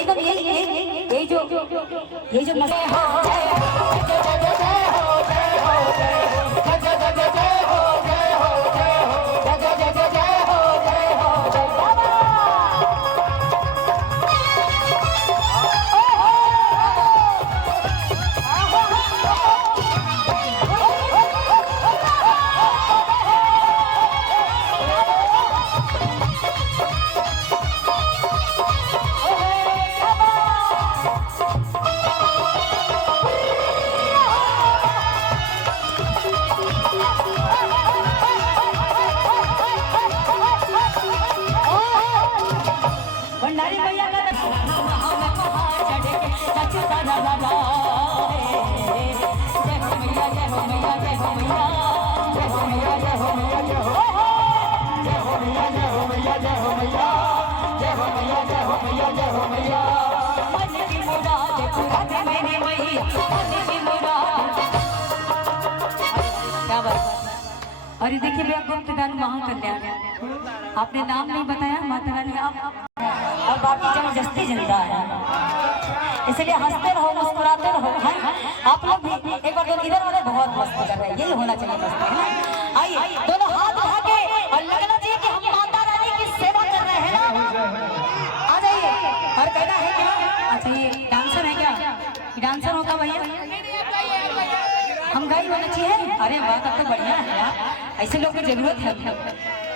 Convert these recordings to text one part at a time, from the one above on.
एकदम ये जो भंडारी भैया का अरे देखिए भैया गुप्त दान महाकल्याण आपने नाम नहीं बताया माता रानी आप और बाकी जबरदस्ती जिंदा है इसलिए हंसते रहो मुस्कुराते रहो आप लोग भी एक बार इधर वाले बहुत मस्त कर रहे हैं यही होना चाहिए मस्ती है ना। आइए दोनों हाथ उठा के और लगना चाहिए कि हम माता रानी की सेवा कर रहे हैं ना। आ जाइए और कहना है क्या अच्छा ये डांसर है क्या डांसर होगा भैया हम गाई होना चाहिए। अरे बात अब तो बढ़िया है ऐसे लोग की जरूरत है।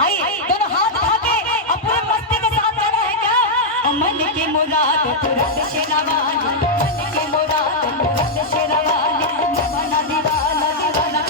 आइए दोनों हाथ उठा के और पूरे मस्ती के साथ गाना है क्या मन की मुराद तुरंत शेरावाली मन की मुराद तुरंत शेरावाली दीवाना दीवाना दीवाना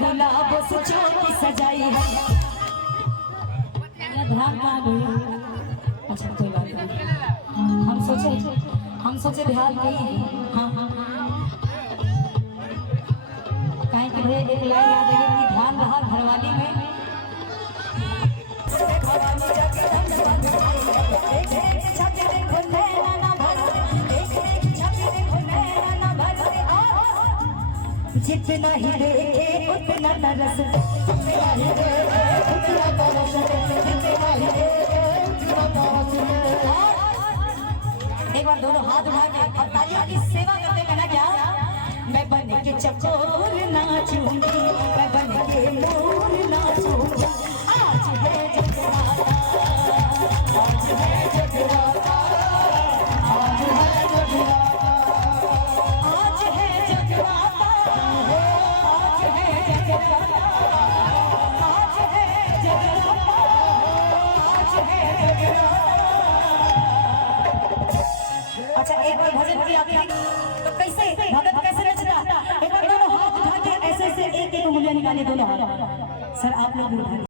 गुलाब से चोटी सजाई है अच्छा कोई बात नहीं हम सोचे ध्यान नहीं हाँ कहीं कि भैया एक लाइन याद है कि ध्यान रहा घरवाली में जितना ही देखे उतना तरस एक बार दोनों हाथ उठा के और तालियों की सेवा करते कहना क्या मैं बन के चकोर नाचूंगी मैं बन के मोर नाचूंगी आज है जगराता आज है जगराता आज है जगराता आज है जगराता अच्छा एक बार भजन की आखिरी तो कैसे भगत कैसे नचता एक बार दोनों हाथ उठा के ऐसे ऐसे एक एक उंगलियां निकाले दोनों हाथ सर आप लोग